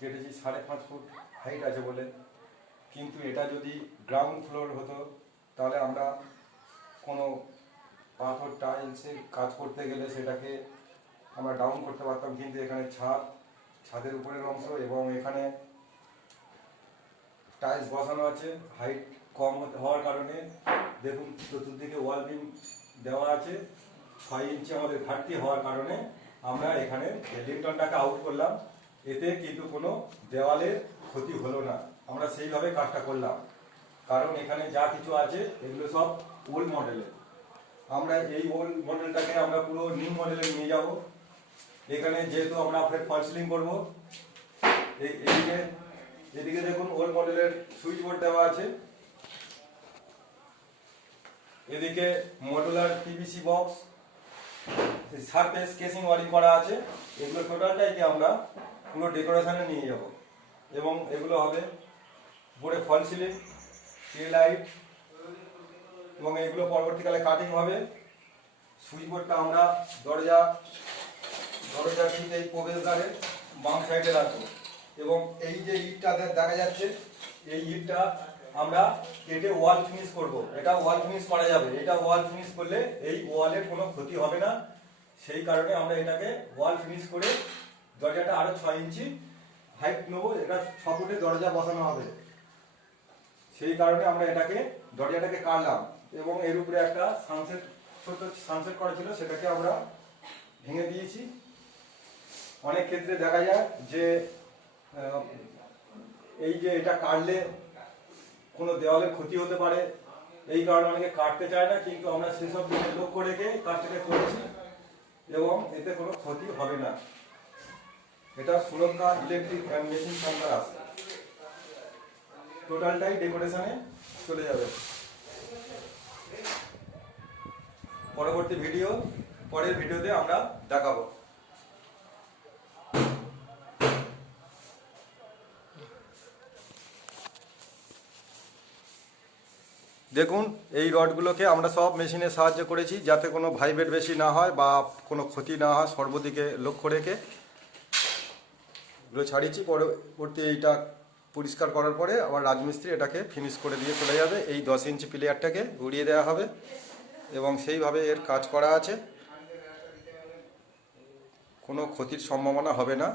কেটেছি 5.5 foot height আছে বলে। কিন্তু এটা যদি গ্রাউন্ড ফ্লোর হতো তাহলে আমরা কোনো পাথর টাইলসের কাজ করতে গেলে সেটাকে আমরা ডাউন করতে পারতাম, কিন্তু এখানে ছাদের উপরের অংশ এবং এখানে টাইলস বসানো আছে। হাইট কম হওয়ার কারণে দেখুন চতুর্দিকে ওয়াল বিম দেওয়া আছে। 6 ইঞ্চি আমাদের ঘাটতি হওয়ার কারণে আমরা এখানে লিন্টনটাকে আউট করলাম। এতে কিন্তু কোনো দেওয়ালের ক্ষতি হলো না, আমরা সেইভাবে কাজটা করলাম। কারণ এখানে যা কিছু আছে এগুলো সব ওল্ড মডেলের। আমরা এই ওল্ড মডেলটাকে আমরা পুরো নিউ মডেলে নিয়ে যাব। এখানে যেহেতু আমরা ফল সিলিং করবো, এদিকে দেখুন ওল্ড মডেলের সুইচ বোর্ড দেওয়া আছে। এদিকে modular PVC box, surface casing wiring করা আছে। এগুলো টোটালটাইকে আমরা পুরো ডেকোরেশনে নিয়ে যাব এবং এগুলো হবে উপরে ফল সিলিং, ট্রি লাইট এবং এগুলো পরবর্তীকালে কাটিং হবে। সুইচ বোর্ডটা আমরা দরজা ঠিক এই প্রবেশদ্বারে বাম সাইডে রাখবো এবং এই যে ইটটা দেখা যাচ্ছে এই ইটটা আমরা কেটে ওয়াল ফিনিশ করব। এটা ওয়াল ফিনিশ করা যাবে, এটা ওয়াল ফিনিশ করলে এই ওয়ালের কোনো ক্ষতি হবে না। সেই কারণে আমরা এটাকে ওয়াল ফিনিশ করে দরজাটা আরো 6 ইঞ্চি হাইট নেবো। এটা 6 ফুটে দরজা বসানো হবে, সেই কারণে আমরা দরজাটাকে কাটলাম এবং এর উপরে একটা ছোট সানসেট করা ছিল, সেটাকে আমরা ভেঙে দিয়েছি। অনেক ক্ষেত্রে দেখা যায় যে এই যে এটা কাটলে কোনো দেওয়ালের ক্ষতি হতে পারে, এই কারণে অনেকে কাটতে চায় না, কিন্তু আমরা সেসব দিকে লক্ষ্য রেখে কাজটাকে করেছি এবং এতে কোনো ক্ষতি হবে না। এটা সুরক্ষা ইলেকট্রিক অ্যান্ড মেশিন সেন্টার আছে। টোটালটাই ডেকোরেশনে চলে যাবে। পরের ভিডিওতে আমরা দেখাবো। দেখুন এই রডগুলোকে আমরা সব মেশিনের সাহায্য করেছি যাতে কোনো ভাইব্রেট বেশি না হয় বা কোনো ক্ষতি না হয়, সর্বদিকে লক্ষ্য রেখে এগুলো ছাড়িয়েছি। পরবর্তী এইটা পরিষ্কার করার পরে আবার রাজমিস্ত্রি এটাকে ফিনিশ করে দিয়ে চলে যাবে। এই 10 ইঞ্চি প্লেয়ারটাকে উড়িয়ে দেওয়া হবে এবং সেইভাবে এর কাজ করা আছে, কোনো ক্ষতির সম্ভাবনা হবে না।